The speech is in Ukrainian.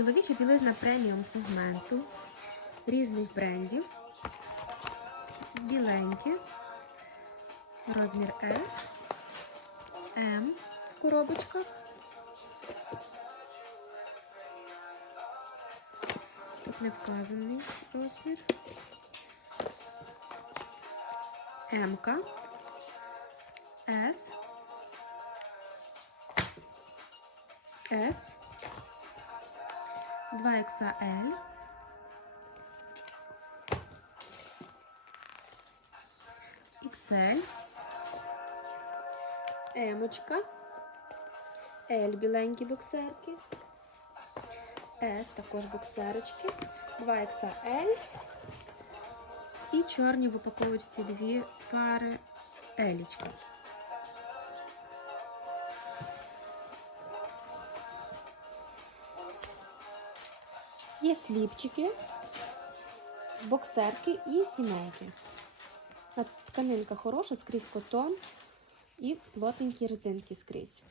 Чоловіча білизна преміум сегменту різних брендів. Біленькі. Розмір S. М в коробочках. Тут не вказаний розмір. М-ка. С. С. 2XL. XL. Емочка. L біленькі боксерки. S також боксерочки. 2XL. І чорні в упаковочці дві пари елічка. Є сліпчики, боксерки і сімейки. Тканинка хороша, скрізь котон і плотненькі резинки скрізь.